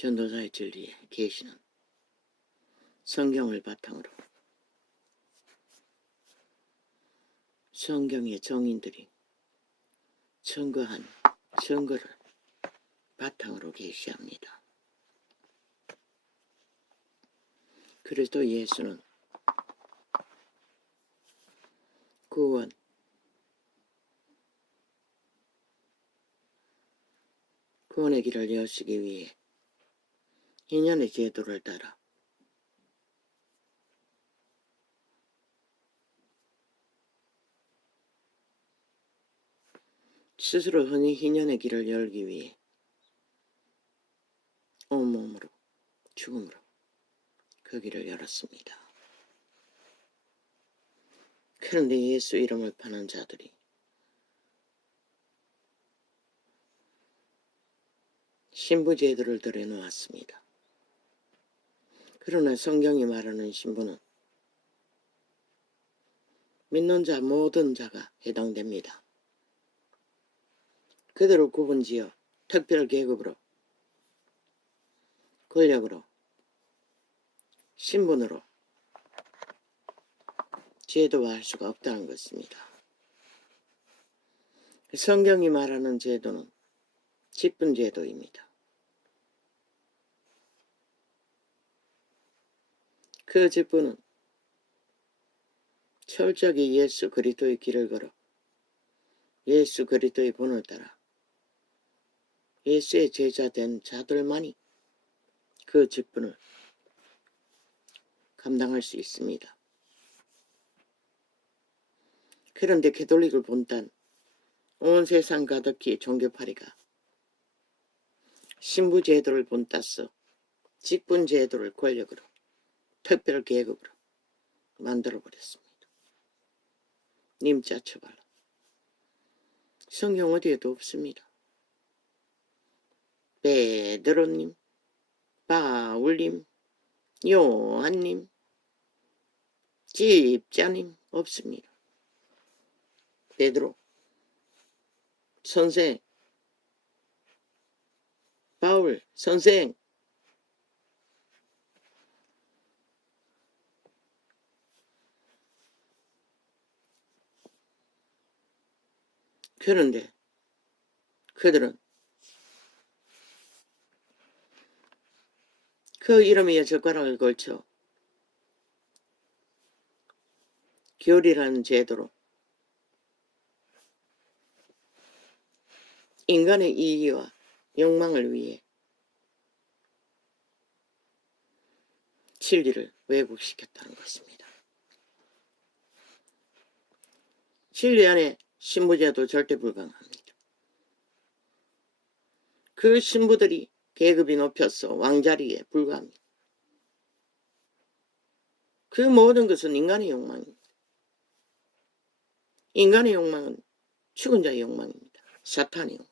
전도자의 진리에 계시는 성경을 바탕으로 성경의 정인들이 증거한 증거를 바탕으로 계시합니다. 그리스도 예수는 구원의 길을 여시기 위해 인연의 제도를 따라 스스로 흔히 인연의 길을 열기 위해 온몸으로 죽음으로 그 길을 열었습니다. 그런데 예수 이름을 파는 자들이 신부 제도를 들여놓았습니다. 그러나 성경이 말하는 신부는 믿는 자 모든 자가 해당됩니다. 그대로 구분지어 특별 계급으로 권력으로 신분으로 제도화할 수가 없다는 것입니다. 성경이 말하는 제도는 직분 제도입니다. 그 직분은 철저히 예수 그리스도의 길을 걸어 예수 그리스도의 본을 따라 예수의 제자된 자들만이 그 직분을 감당할 수 있습니다. 그런데 가톨릭을 본딴 온 세상 가득히 종교파리가 신부 제도를 본따서 직분 제도를 권력으로 특별 계급으로 만들어버렸습니다. 님자 처벌. 성경 어디에도 없습니다. 베드로님, 바울님, 요한님, 집자님 없습니다. 베드로 선생, 바울 선생, 그런데 그들은 그 이름 위에 젓가락을 걸쳐 교리라는 제도로 인간의 이익과 욕망을 위해 진리를 왜곡시켰다는 것입니다. 진리 안에 신부제도 절대 불가능합니다. 그 신부들이 계급이 높여서 왕자리에 불과합니다. 그 모든 것은 인간의 욕망입니다. 인간의 욕망은 죽은 자의 욕망입니다. 사탄의 욕망.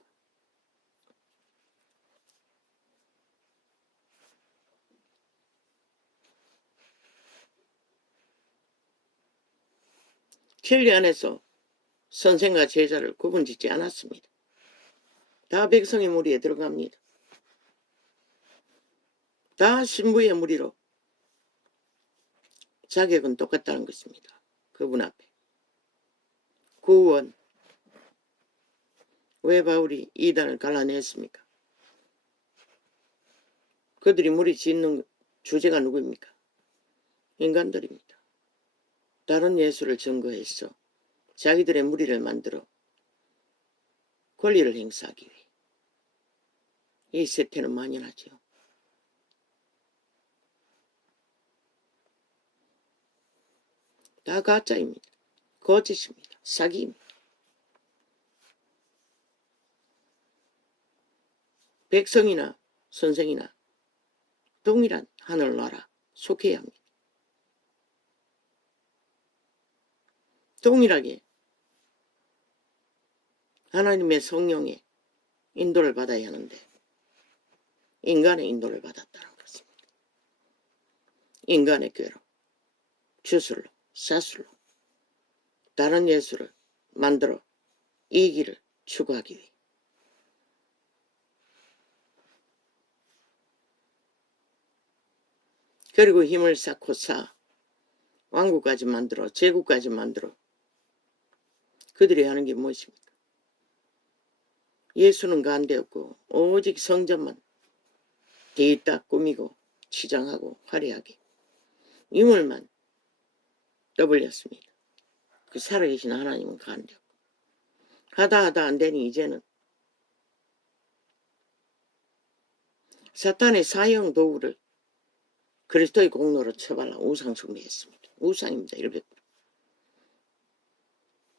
진리 안에서 선생과 제자를 구분짓지 않았습니다. 다 백성의 무리에 들어갑니다. 다 신부의 무리로 자격은 똑같다는 것입니다. 그분 앞에. 구원. 왜 바울이 이단을 갈라냈습니까? 그들이 무리 짓는 주제가 누구입니까? 인간들입니다. 다른 예수를 증거해서 자기들의 무리를 만들어 권리를 행사하기 위해. 이 세태는 만연하죠. 다 가짜입니다. 거짓입니다. 사기입니다. 백성이나 선생이나 동일한 하늘나라 속해야 합니다. 동일하게 하나님의 성령의 인도를 받아야 하는데 인간의 인도를 받았다는 것입니다. 인간의 꾀로 주술로 사술로 다른 예수를 만들어 이기를 추구하기 위해 그리고 힘을 쌓고 왕국까지 만들어 제국까지 만들어 그들이 하는 게 무엇입니까? 예수는 간대없고 오직 성전만 뒤딱 꾸미고 치장하고 화려하게 유물만 떠벌렸습니다. 그 살아계신 하나님은 간대없고 하다 안 되니 이제는 사탄의 사형 도구를 그리스도의 공로로 처발라 우상 숭배했습니다. 우상입니다. 100%.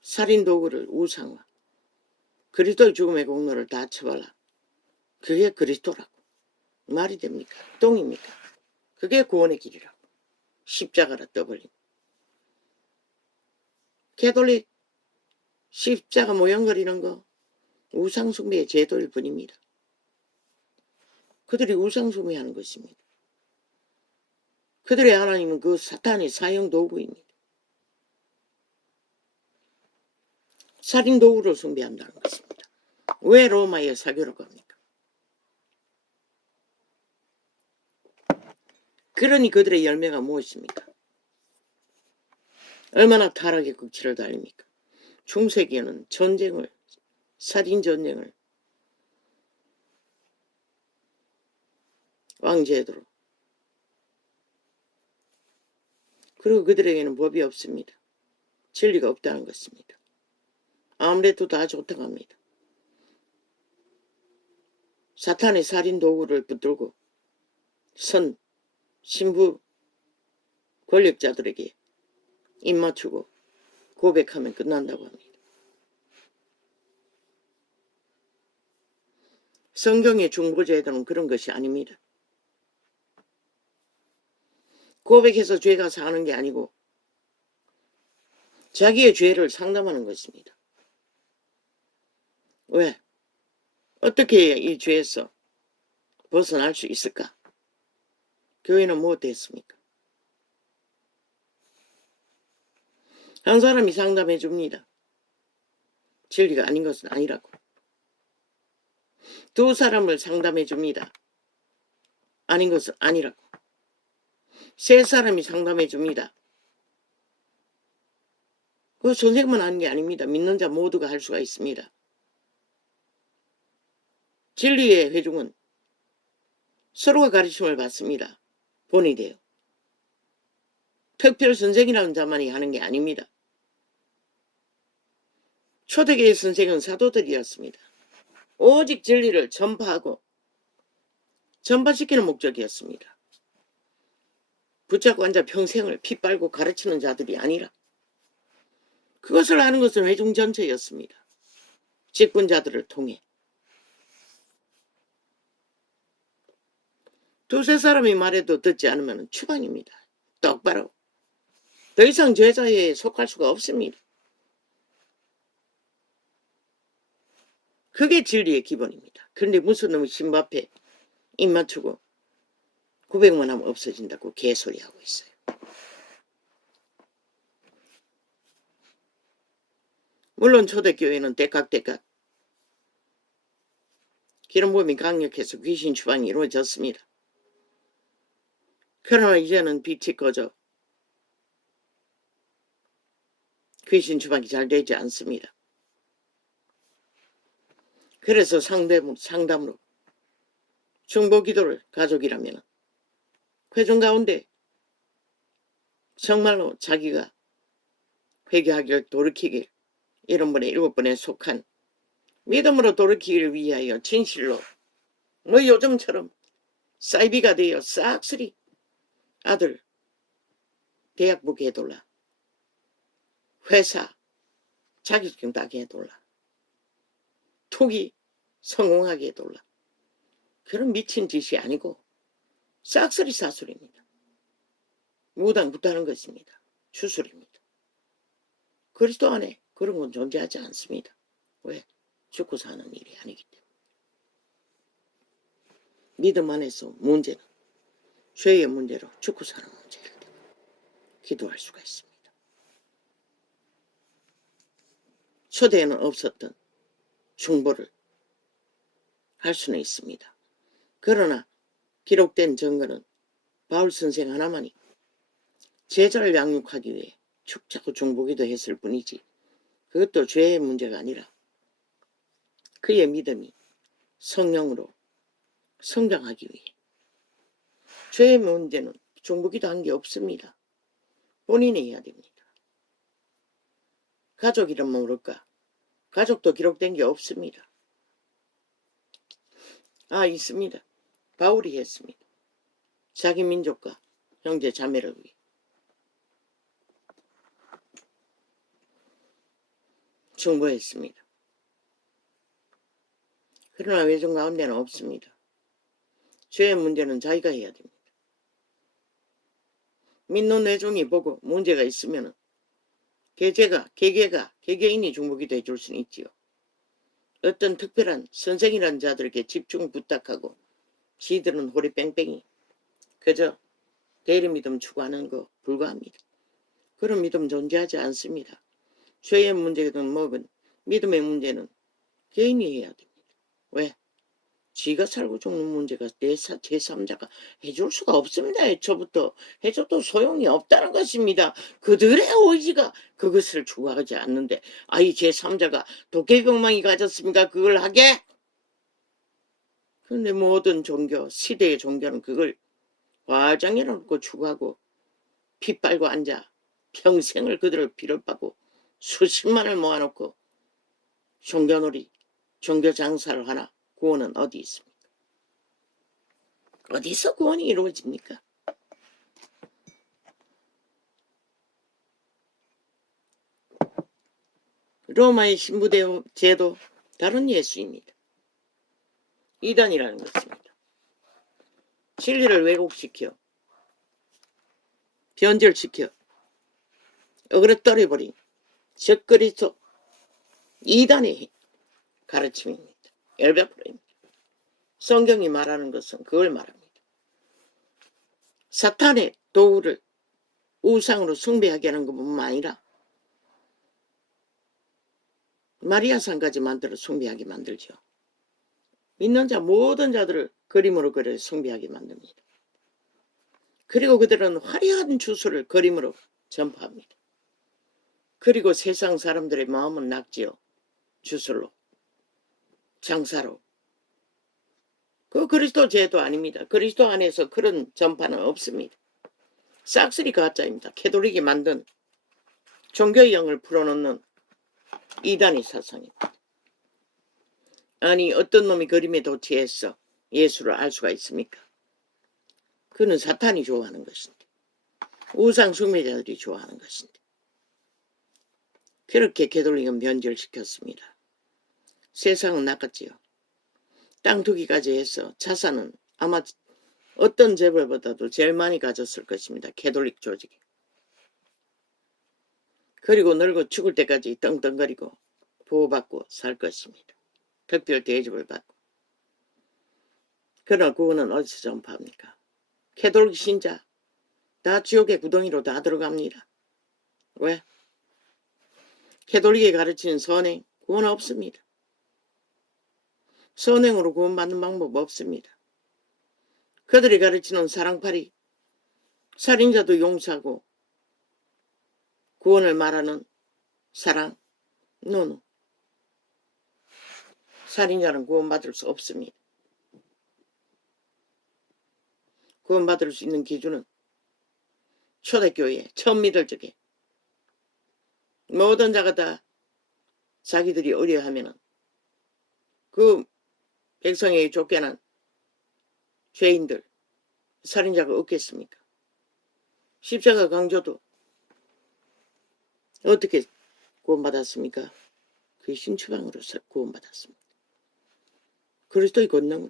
살인 도구를 우상화 그리스도의 죽음의 공로를 다 처발라. 그게 그리스도라고. 말이 됩니까? 똥입니까? 그게 구원의 길이라고. 십자가라 떠벌린. 캐톨릭 십자가 모양 그리는 거 우상숭배의 제도일 뿐입니다. 그들이 우상숭배하는 것입니다. 그들의 하나님은 그 사탄의 사형 도구입니다. 살인 도구를 숭배한다는 것입니다. 왜 로마에 사교라고 합니까? 그러니 그들의 열매가 무엇입니까? 얼마나 타락의 극치를 달립니까? 중세기에는 전쟁을, 살인전쟁을 왕제도로. 그리고 그들에게는 법이 없습니다. 진리가 없다는 것입니다. 아무래도 다 좋다고 합니다. 사탄의 살인 도구를 붙들고 선, 신부, 권력자들에게 입맞추고 고백하면 끝난다고 합니다. 성경의 중보제도는 그런 것이 아닙니다. 고백해서 죄가 사는 게 아니고 자기의 죄를 상담하는 것입니다. 왜? 어떻게 해야 이 죄에서 벗어날 수 있을까? 교회는 뭐 됐습니까? 한 사람이 상담해 줍니다. 진리가 아닌 것은 아니라고. 두 사람을 상담해 줍니다. 아닌 것은 아니라고. 세 사람이 상담해 줍니다. 그 선생만 하는 게 아닙니다. 믿는 자 모두가 할 수가 있습니다. 진리의 회중은 서로가 가르침을 받습니다. 본이 돼요. 특별 선생이라는 자만이 하는 게 아닙니다. 초대교회 선생은 사도들이었습니다. 오직 진리를 전파하고 전파시키는 목적이었습니다. 붙잡고 앉아 평생을 피 빨고 가르치는 자들이 아니라 그것을 하는 것은 회중 전체였습니다. 직분자들을 통해. 두세 사람이 말해도 듣지 않으면 추방입니다. 똑바로. 더 이상 제자에 속할 수가 없습니다. 그게 진리의 기본입니다. 그런데 무슨 놈이 신바페 입 맞추고 900만 하면 없어진다고 개소리하고 있어요. 물론 초대교회는 대깍대깍 기름부음이 강력해서 귀신 추방이 이루어졌습니다. 그러나 이제는 빛이 꺼져 귀신 추방이 잘 되지 않습니다. 그래서 상담으로 중보기도를 가족이라면 회중 가운데 정말로 자기가 회개하기를 돌이키길 1번에 7번에 속한 믿음으로 돌이키기를 위하여 진실로 뭐 요즘처럼 사이비가 되어 싹쓸이 아들 대학부게 해돌라 회사 자격증 따게 해돌라 투기 성공하게 해돌라 그런 미친 짓이 아니고 싹쓸이 사술입니다. 무당부터하는 것입니다. 추술입니다. 그리스도 안에 그런 건 존재하지 않습니다. 왜? 죽고 사는 일이 아니기 때문에. 믿음 안에서 문제는 죄의 문제로 죽고 사는 문제일 때 기도할 수가 있습니다. 초대에는 없었던 중보를 할 수는 있습니다. 그러나 기록된 증거는 바울 선생 하나만이 제자를 양육하기 위해 축자고 중보기도 했을 뿐이지 그것도 죄의 문제가 아니라 그의 믿음이 성령으로 성장하기 위해. 죄의 문제는 중보기도 한 게 없습니다. 본인이 해야 됩니다. 가족 이름 모를까? 가족도 기록된 게 없습니다. 있습니다. 바울이 했습니다. 자기 민족과 형제 자매를 위해. 중보했습니다. 그러나 외종 가운데는 없습니다. 죄의 문제는 자기가 해야 됩니다. 믿는 외종이 보고 문제가 있으면 개개인이 중보기도 해줄 수는 있지요. 어떤 특별한 선생이라는 자들에게 집중 부탁하고 지들은 호리 뺑뺑이 그저 대리 믿음 추구하는 거 불가합니다. 그런 믿음 존재하지 않습니다. 죄의 문제든 뭐든 믿음의 문제는 개인이 해야 됩니다. 왜? 지가 살고 죽는 문제가 제3자가 해줄 수가 없습니다. 애초부터 해줘도 소용이 없다는 것입니다. 그들의 의지가 그것을 추구하지 않는데 제3자가 도깨비방망이 가졌습니까? 그걸 하게? 근데 모든 종교, 시대의 종교는 그걸 과장해놓고 추구하고 피 빨고 앉아 평생을 그들을 피를 빠고 수십만을 모아놓고 종교놀이, 종교 장사를 하나 구원은 어디 있습니까? 어디서 구원이 이루어집니까? 로마의 신부제도 다른 예수입니다. 이단이라는 것입니다. 진리를 왜곡시켜 변절시켜 어그러뜨려버린 적그리스도 이단의 가르침입니다. 열배풀입니다. 성경이 말하는 것은 그걸 말합니다. 사탄의 도구를 우상으로 숭배하게 하는 것뿐만 아니라 마리아상까지 만들어 숭배하게 만들죠. 믿는 자 모든 자들을 그림으로 그려 숭배하게 만듭니다. 그리고 그들은 화려한 주술을 그림으로 전파합니다. 그리고 세상 사람들의 마음은 낙지요. 주술로, 장사로. 그 그리스도 제도 아닙니다. 그리스도 안에서 그런 전파는 없습니다. 싹쓸이 가짜입니다. 캐톨릭이 만든 종교의 영을 풀어놓는 이단의 사상입니다. 아니 어떤 놈이 그림에 도취해서 예수를 알 수가 있습니까? 그는 사탄이 좋아하는 것인데 우상 숭배자들이 좋아하는 것인데 그렇게 캐톨릭은 변절시켰습니다. 세상은 낚았지요. 땅 2기까지 해서 자산은 아마 어떤 재벌보다도 제일 많이 가졌을 것입니다. 캐톨릭 조직이. 그리고 늙어 죽을 때까지 떵떵거리고 보호받고 살 것입니다. 특별 대접을 받고. 그러나 구원은 어디서 전파합니까? 캐톨릭 신자 다 지옥의 구덩이로 다 들어갑니다. 왜? 캐톨릭이 가르치는 선행 구원 없습니다. 선행으로 구원받는 방법 없습니다. 그들이 가르치는 사랑팔이 살인자도 용서하고 구원을 말하는 사랑 노노. 살인자는 구원받을 수 없습니다. 구원받을 수 있는 기준은 초대교회 처음 믿을 적에 모든 자가 다 자기들이 의뢰하면은 그 백성에게 쫓겨난 죄인들 살인자가 없겠습니까? 십자가 강조도 어떻게 구원받았습니까? 그 신추방으로 구원받았습니다. 그리스도의 권능으로.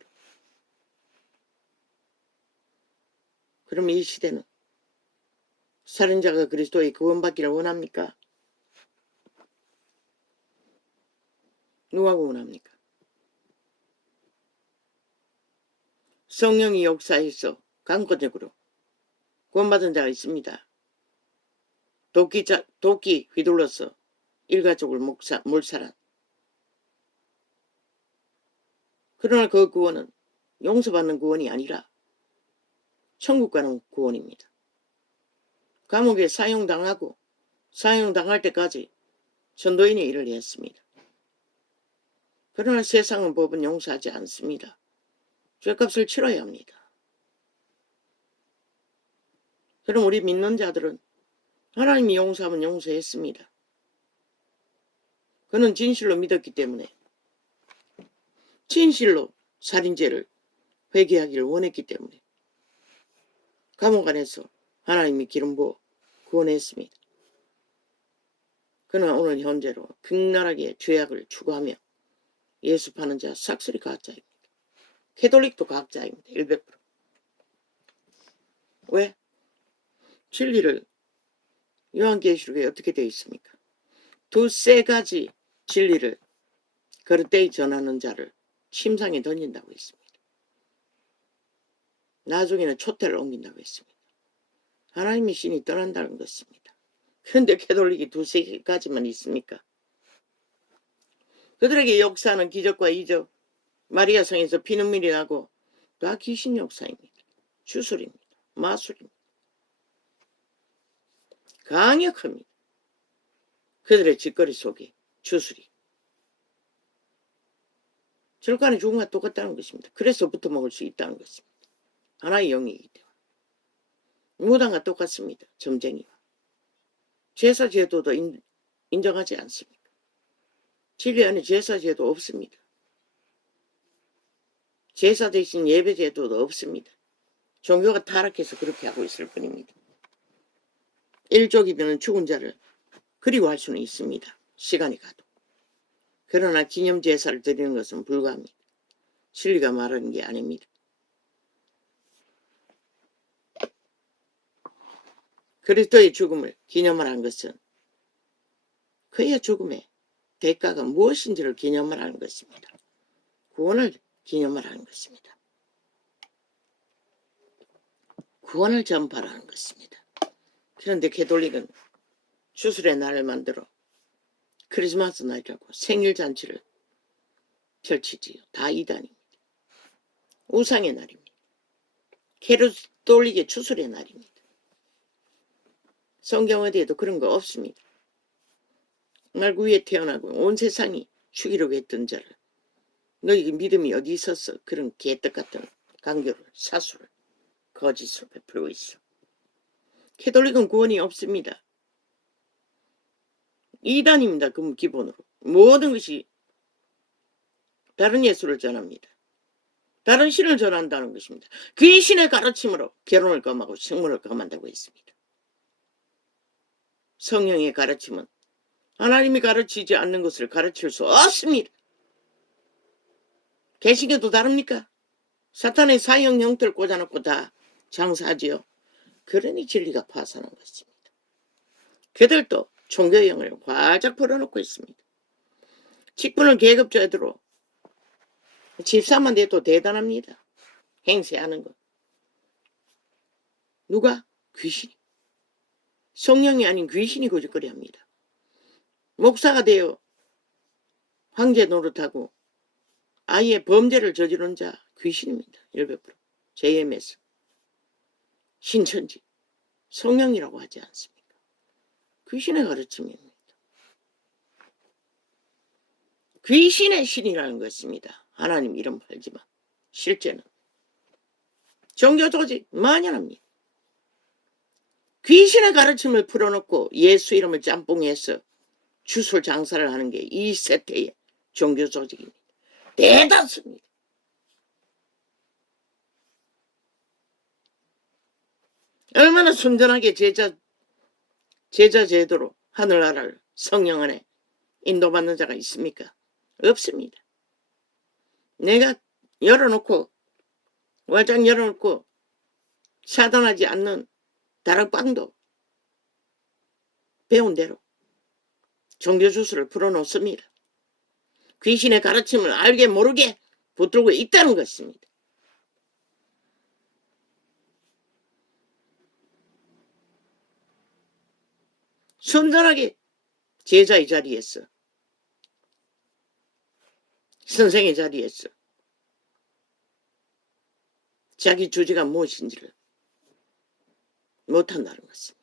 그럼 이 시대는 살인자가 그리스도의 구원받기를 원합니까? 누가 원합니까? 성령이 역사해서 강권적으로 구원받은 자가 있습니다. 도끼 휘둘러서 일가족을 몰살한. 그러나 그 구원은 용서받는 구원이 아니라 천국 가는 구원입니다. 감옥에 사형당하고 사형당할 때까지 전도인의 일을 했습니다. 그러나 세상은 법은 용서하지 않습니다. 죄값을 치러야 합니다. 그럼 우리 믿는 자들은 하나님이 용서하면 용서했습니다. 그는 진실로 믿었기 때문에 진실로 살인죄를 회개하기를 원했기 때문에 감옥 안에서 하나님이 기름 부어 구원했습니다. 그는 오늘 현재로 극렬하게 죄악을 추구하며 예수 파는 자 싹쓸이 가짜입니다. 캐톨릭도 가짜입니다. 100%. 왜? 진리를 요한계시록에 어떻게 되어 있습니까? 두세 가지 진리를 그릇되이 전하는 자를 침상에 던진다고 했습니다. 나중에는 촛대를 옮긴다고 했습니다. 하나님의 신이 떠난다는 것입니다. 그런데 캐톨릭이 두세 가지만 있습니까? 그들에게 역사는 기적과 이적, 마리아 성에서 피눈물이 나고 다 귀신 역사입니다. 주술입니다. 마술입니다. 강력합니다. 그들의 짓거리 속에 주술이. 절간의 죽음과 똑같다는 것입니다. 그래서 붙어먹을 수 있다는 것입니다. 하나의 영이기 때문에. 무당과 똑같습니다. 점쟁이와. 제사 제도도 인정하지 않습니다. 진리 안에 제사 제도 없습니다. 제사 대신 예배 제도도 없습니다. 종교가 타락해서 그렇게 하고 있을 뿐입니다. 일족이면 죽은 자를 그리워할 수는 있습니다. 시간이 가도. 그러나 기념 제사를 드리는 것은 불가합니다. 진리가 말하는 게 아닙니다. 그리스도의 죽음을 기념을 한 것은 그의 죽음의 대가가 무엇인지를 기념을 하는 것입니다. 구원을 기념을 하는 것입니다. 구원을 전파하는 것입니다. 그런데 캐톨릭은 주술의 날을 만들어 크리스마스 날이라고 생일잔치를 펼치지요. 다 이단입니다. 우상의 날입니다. 캐톨릭의 주술의 날입니다. 성경 어디에도 그런 거 없습니다. 날 위에 태어나고 온 세상이 죽이려고 했던 자를 너희 믿음이 어디 있었어? 그런 개떡 같은 강교를 사수를 거짓으로 베풀고 있어. 캐톨릭은 구원이 없습니다. 이단입니다. 그 기본으로 모든 것이 다른 예수를 전합니다. 다른 신을 전한다는 것입니다. 그 신의 가르침으로 결혼을 금하고 식물을 금한다고 했습니다. 성령의 가르침은 하나님이 가르치지 않는 것을 가르칠 수 없습니다. 개신교도 다릅니까? 사탄의 사형 형태를 꽂아놓고 다 장사하지요. 그러니 진리가 파산한 것입니다. 그들도 종교형을 활짝 풀어놓고 있습니다. 직분을 계급제도로 집사만 돼도 대단합니다. 행세하는 것. 누가? 귀신이. 성령이 아닌 귀신이 고집거리합니다. 목사가 되어 황제 노릇하고 아예 범죄를 저지른 자 귀신입니다. 100%. JMS. 신천지. 성령이라고 하지 않습니까? 귀신의 가르침입니다. 귀신의 신이라는 것입니다. 하나님 이름 팔지만 실제는 종교 조직 만연합니다. 귀신의 가르침을 풀어놓고 예수 이름을 짬뽕해서 주술 장사를 하는 게 이 세태의 종교 조직입니다. 대다수입니다. 얼마나 순전하게 제자 제도로 하늘나라를 성령 안에 인도받는 자가 있습니까? 없습니다. 내가 열어놓고 월장 열어놓고 사단하지 않는 다락방도 배운 대로 종교주술을 풀어놓습니다. 귀신의 가르침을 알게 모르게 붙들고 있다는 것입니다. 순전하게 제자의 자리에서 선생의 자리에서 자기 주제가 무엇인지를 못한다는 것입니다.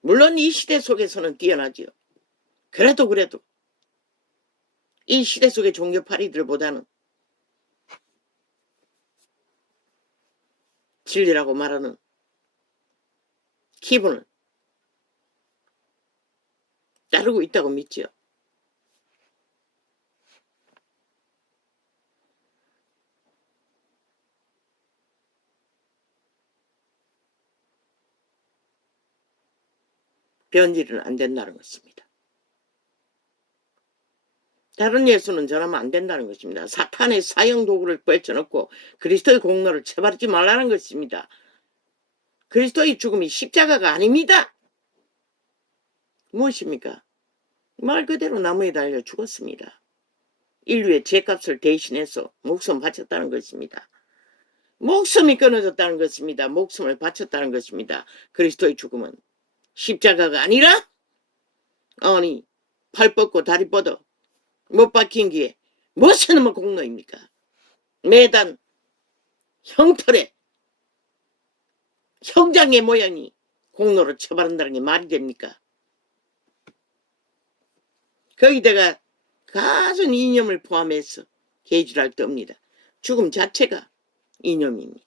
물론 이 시대 속에서는 뛰어나지요. 그래도 이 시대 속의 종교파리들보다는 진리라고 말하는 기본을 따르고 있다고 믿지요. 변질은 안 된다는 것입니다. 다른 예수는 전하면 안 된다는 것입니다. 사탄의 사형 도구를 펼쳐놓고 그리스도의 공로를 쳐바르지 말라는 것입니다. 그리스도의 죽음이 십자가가 아닙니다. 무엇입니까? 말 그대로 나무에 달려 죽었습니다. 인류의 죄값을 대신해서 목숨 바쳤다는 것입니다. 목숨이 끊어졌다는 것입니다. 목숨을 바쳤다는 것입니다. 그리스도의 죽음은 십자가가 아니라 아니 팔 뻗고 다리 뻗어 못 박힌 기에 무슨 공로입니까? 매단 형털에 형장의 모양이 공로를 쳐바른다는 게 말이 됩니까? 거기다가 가진 이념을 포함해서 개질할 데 없니다. 죽음 자체가 이념입니다.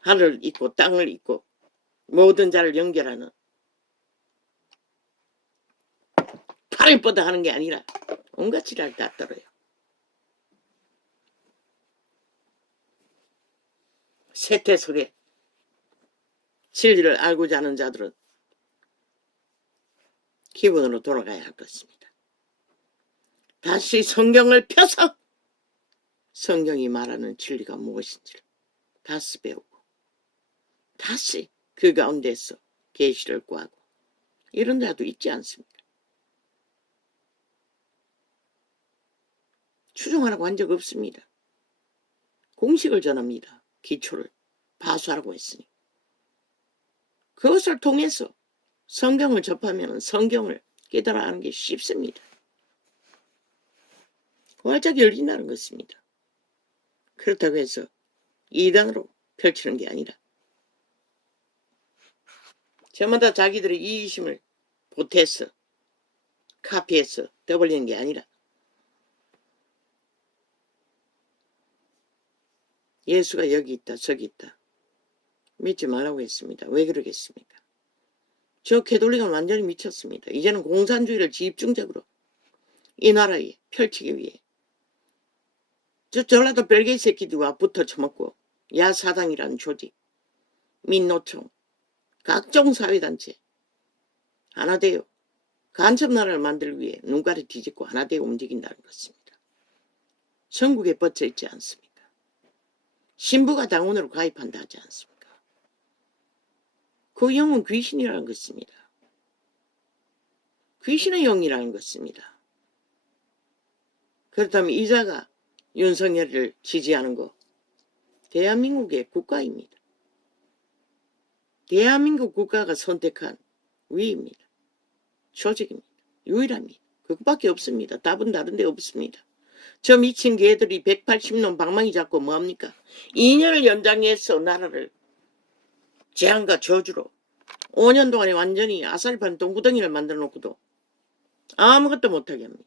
하늘을 잇고 땅을 잇고 모든 자를 연결하는 팔을 뻗어 하는 게 아니라 온갖 지랄 다 떨어요. 세태 속에 진리를 알고자 하는 자들은 기본으로 돌아가야 할 것입니다. 다시 성경을 펴서 성경이 말하는 진리가 무엇인지를 다시 배우고 다시 그 가운데서 계시를 구하고 이런 자도 있지 않습니까? 추종하라고 한 적 없습니다. 공식을 전합니다. 기초를 파수하라고 했으니 그것을 통해서 성경을 접하면 성경을 깨달아가는 게 쉽습니다. 활짝 열린다는 것입니다. 그렇다고 해서 이단으로 펼치는 게 아니라 저마다 자기들의 이기심을 보태서 카피해서 떠벌리는 게 아니라 예수가 여기 있다 저기 있다 믿지 말라고 했습니다. 왜 그러겠습니까? 저 캐톨릭은 완전히 미쳤습니다. 이제는 공산주의를 집중적으로 이 나라에 펼치기 위해 저 전라도 별개의 새끼들과 붙어 처먹고 야사당이라는 조직, 민노총, 각종 사회단체 하나 되어 간첩나라를 만들기 위해 눈가리 뒤집고 하나 되어 움직인다는 것입니다. 전국에 뻗쳐 있지 않습니까? 신부가 당원으로 가입한다 하지 않습니까? 그 영은 귀신이라는 것입니다. 귀신의 영이라는 것입니다. 그렇다면 이자가 윤석열을 지지하는 거 대한민국의 국가입니다. 대한민국 국가가 선택한 위입니다. 조직입니다. 유일합니다. 그것밖에 없습니다. 답은 다른 데 없습니다. 저 미친 개들이 180년 방망이 잡고 뭐합니까? 2년을 연장해서 나라를 재앙과 저주로 5년 동안에 완전히 아살판 동구덩이를 만들어 놓고도 아무것도 못하게 합니다.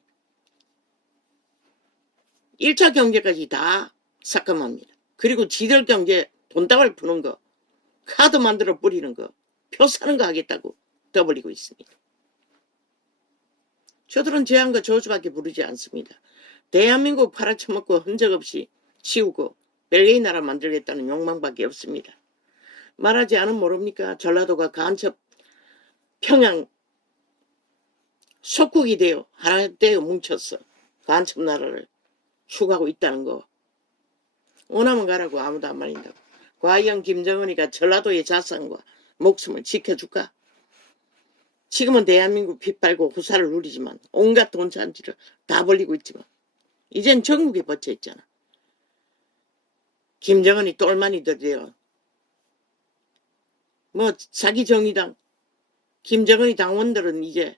1차 경제까지 다 삭감합니다. 그리고 지들 경제 돈다발 푸는 거, 카드 만들어 뿌리는 거, 표 사는 거 하겠다고 떠벌리고 있습니다. 저들은 재앙과 저주밖에 부르지 않습니다. 대한민국 팔아쳐먹고 흔적 없이 치우고 벨기에 나라 만들겠다는 욕망밖에 없습니다. 말하지 않으면 모릅니까? 전라도가 간첩 평양 속국이 되어 하나 되어 뭉쳤어. 간첩 나라를 추구하고 있다는 거. 오나면 가라고 아무도 안 말린다고. 과연 김정은이가 전라도의 자산과 목숨을 지켜줄까? 지금은 대한민국 핏발고 후사를 누리지만 온갖 돈잔치를 다 벌리고 있지만 이젠 전국에 뻗쳐 있잖아. 김정은이 똘마니들 되어 뭐 자기 정의당 김정은이 당원들은 이제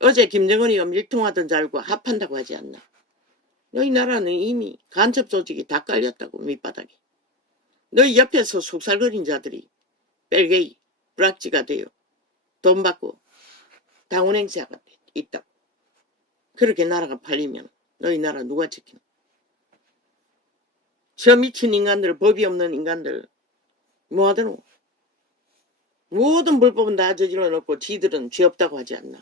어제 김정은이가 밀통하던 자들과 합한다고 하지 않나. 너희 나라는 이미 간첩 조직이 다 깔렸다고 밑바닥에. 너희 옆에서 속살거린 자들이 벨게이 불락지가 되어 돈 받고 당원 행세가 있다고. 그렇게 나라가 팔리면 너희 나라 누가 지키노? 저 미친 인간들, 법이 없는 인간들 뭐하더노? 모든 불법은 다 저질러 놓고 지들은 죄 없다고 하지 않나?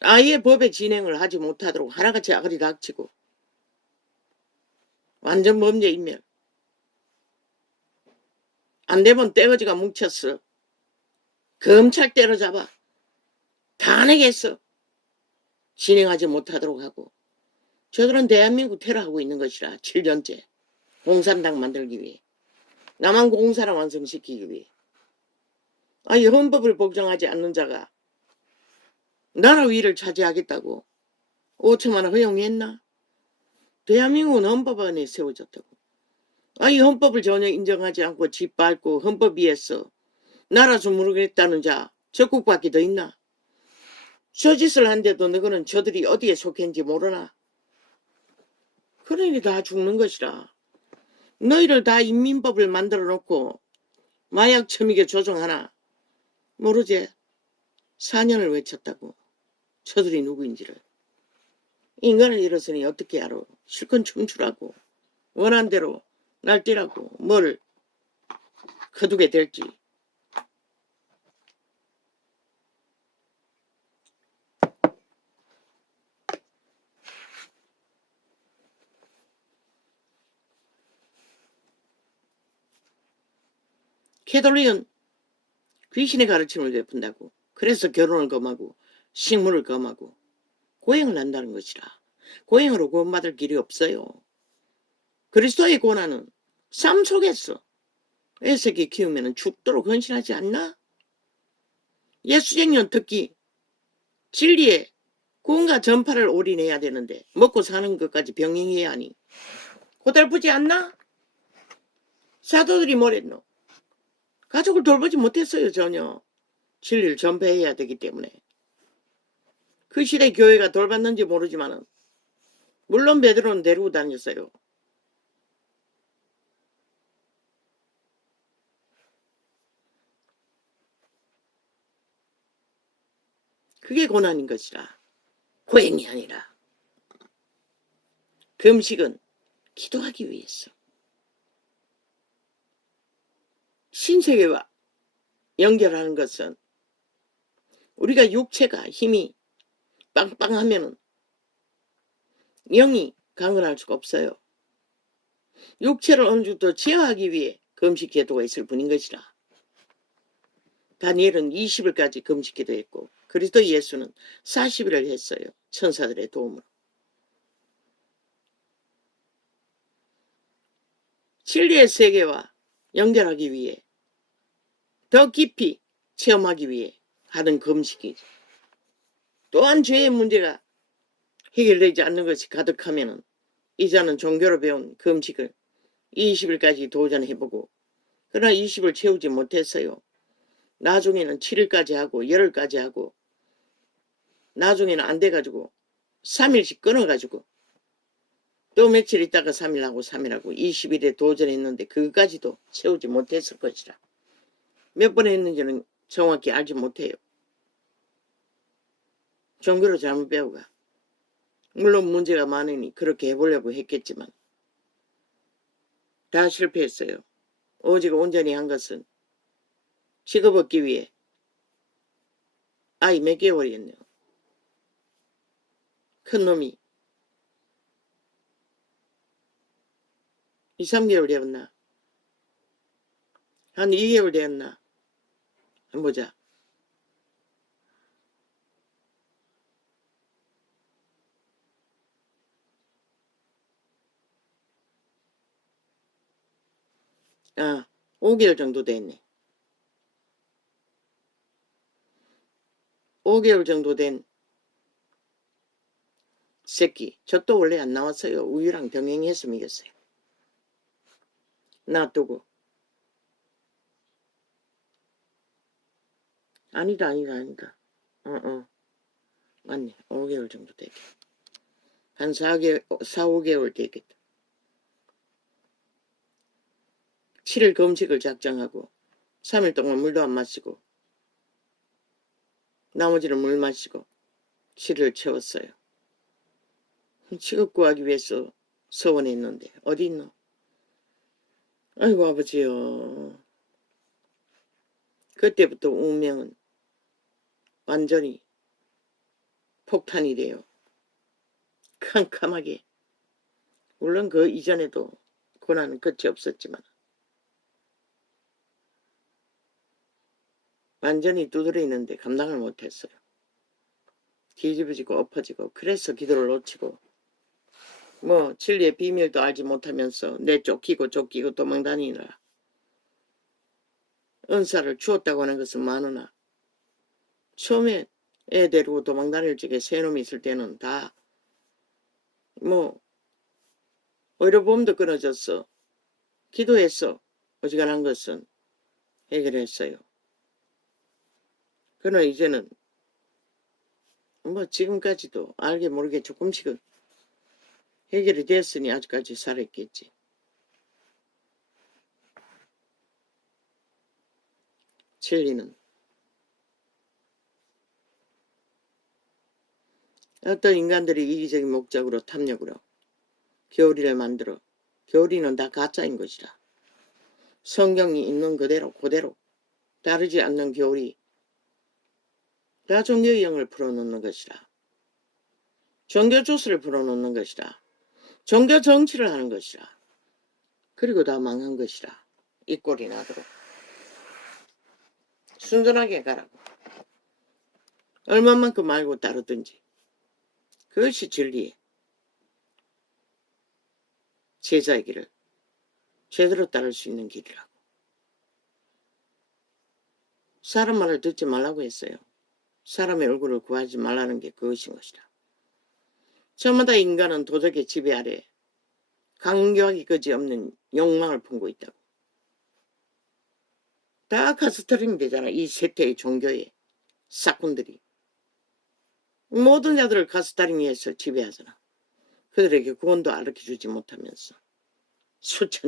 아예 법의 진행을 하지 못하도록 하나같이 아가리 닥치고 완전 범죄인멸. 안되면 떼거지가 뭉쳤어. 검찰 때려잡아 탄핵했어. 진행하지 못하도록 하고. 저들은 대한민국 테러하고 있는 것이라 7년째. 공산당 만들기 위해. 남한 공사를 완성시키기 위해. 아니 헌법을 복종하지 않는 자가 나라 위를 차지하겠다고 5천만 원 허용했나? 대한민국은 헌법 안에 세워졌다고. 아니 헌법을 전혀 인정하지 않고 짓밟고 헌법 위에서 나라 주무르겠다는 자 적국밖에 더 있나? 저 짓을 한데도 너희는 저들이 어디에 속했는지 모르나? 그러니 다 죽는 것이라. 너희를 다 인민법을 만들어 놓고 마약 처미게 조종하나? 모르지? 4년을 외쳤다고. 저들이 누구인지를. 인간을 잃었으니 어떻게 알아? 실컷 춤추라고. 원한 대로 날뛰라고. 뭘 거두게 될지. 캐톨릭은 귀신의 가르침을 베푼다고. 그래서 결혼을 금하고 식물을 금하고 고행을 한다는 것이라. 고행으로 구원받을 길이 없어요. 그리스도의 고난은 삶 속에서 애새끼 키우면 죽도록 헌신하지 않나? 예수쟁년 특히 진리에 구원과 전파를 올인해야 되는데 먹고 사는 것까지 병행해야 하니 고달프지 않나? 사도들이 뭐랬노? 가족을 돌보지 못했어요. 전혀. 진리를 전파해야 되기 때문에. 그 시대 교회가 돌봤는지 모르지만 물론 베드로는 데리고 다녔어요. 그게 고난인 것이라. 고행이 아니라. 금식은 기도하기 위해서. 신세계와 연결하는 것은 우리가 육체가 힘이 빵빵하면 영이 강건할 수가 없어요. 육체를 어느 정도 제어하기 위해 금식 기도가 있을 뿐인 것이라. 다니엘은 20일까지 금식 기도했고 그리스도 예수는 40일을 했어요. 천사들의 도움으로. 진리의 세계와 연결하기 위해 더 깊이 체험하기 위해 하는 금식이죠. 또한 죄의 문제가 해결되지 않는 것이 가득하면 이자는 종교로 배운 금식을 20일까지 도전해보고 그러나 20을 채우지 못했어요. 나중에는 7일까지 하고 열흘까지 하고 나중에는 안 돼가지고 3일씩 끊어가지고 또 며칠 있다가 3일 하고 3일 하고 20일에 도전했는데 그것까지도 채우지 못했을 것이라. 몇 번 했는지는 정확히 알지 못해요. 종교로 잘못 배우가. 물론 문제가 많으니 그렇게 해보려고 했겠지만 다 실패했어요. 오직 온전히 한 것은 직업 얻기 위해 아이 몇 개월이었네요. 큰 놈이 2, 3개월 되었나? 한 2개월 되었나? 한번 보자. 아, 5개월 정도 됐네. 5개월 정도 된 새끼. 젖도 원래 안 나왔어요. 우유랑 병행했으면 이겼어요. 놔두고. 아니다. 맞네. 5개월 정도 되겠다. 한 4, 5개월 되겠다. 7일 금식을 작정하고 3일 동안 물도 안 마시고 나머지는 물 마시고 7일 채웠어요. 직업 구하기 위해서 서원했는데 어디 있노? 아이고 아버지요. 그때부터 운명은 완전히 폭탄이 돼요. 캄캄하게. 물론 그 이전에도 고난은 끝이 없었지만 완전히 두드려 있는데 감당을 못했어요. 뒤집어지고 엎어지고 그래서 기도를 놓치고 뭐 진리의 비밀도 알지 못하면서 내 쫓기고 도망다니느라 은사를 주었다고 하는 것은 많으나 처음에 애 데리고 도망다닐 적에 새 놈이 있을 때는 다 뭐 의료보험도 끊어졌어. 기도했어. 어지간한 것은 해결했어요. 그러나 이제는 뭐 지금까지도 알게 모르게 조금씩은 해결이 됐으니 아직까지 살아있겠지. 진리는 어떤 인간들이 이기적인 목적으로 탐욕으로 교리를 만들어 교리는 다 가짜인 것이라. 성경이 있는 그대로 다르지 않는 교리 다 종교의 영을 풀어놓는 것이라. 종교 조수를 풀어놓는 것이라. 종교 정치를 하는 것이라. 그리고 다 망한 것이라. 이 꼴이 나도록 순전하게 가라고. 얼마만큼 알고 따르든지 그것이 진리의 제자의 길을 제대로 따를 수 있는 길이라고. 사람 말을 듣지 말라고 했어요. 사람의 얼굴을 구하지 말라는 게 그것인 것이라. 저마다 인간은 도적의 지배 아래 강교하기 그지없는 욕망을 품고 있다고. 다 카스터링 되잖아. 이 세태의 종교의 싹군들이. 모든 자들을 카스터링해서 지배하잖아. 그들에게 구원도 알려주지 못하면서 수천